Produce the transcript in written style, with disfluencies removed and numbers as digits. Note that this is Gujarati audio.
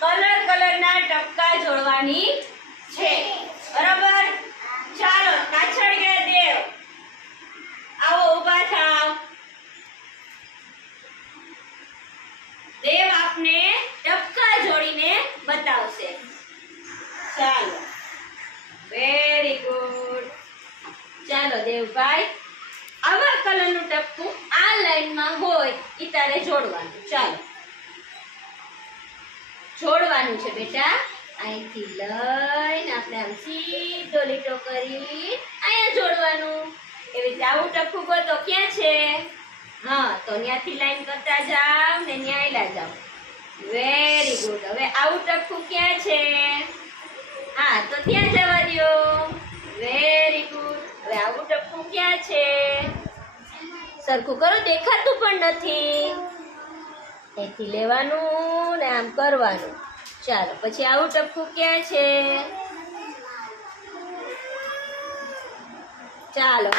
કલરના ટપકા જોડવાની છે બરાબર। ચાલો પાછળ ગયા દેવ, આવો ઊભા થાવ। દેવ આપને ટપકા જોડીને બતાવશે। ચાલો, વેરી ગુડ। ચાલો દેવભાઈ, આવા કલરનું ટપકું આ લાઈનમાં હોય ઈ તારે જોડવાનું। ચાલો જોડવાનું છે બેટા। અહીંથી લઈને આપણે આમ સીધો લીટો કરી અહીંયા જોડવાનું। એવી રીતે આવું ટપકું ગોતો, ક્યાં છે? હા, તો ત્યાંથી લાઈન કરતા જાવ ને ન્યાયલા જાવ। Very good. હવે આવું ટપકું ક્યાં છે? હા, તો ત્યાં જવા દો। Very good. હવે આવું ટપકું ક્યાં છે? સરખું કરો, દેખાતું પણ નથી। અહીંથી લેવાનું ને આમ કરવાનું। ચાલો, પછી આવું ટપકું ક્યાં છે? ચાલો,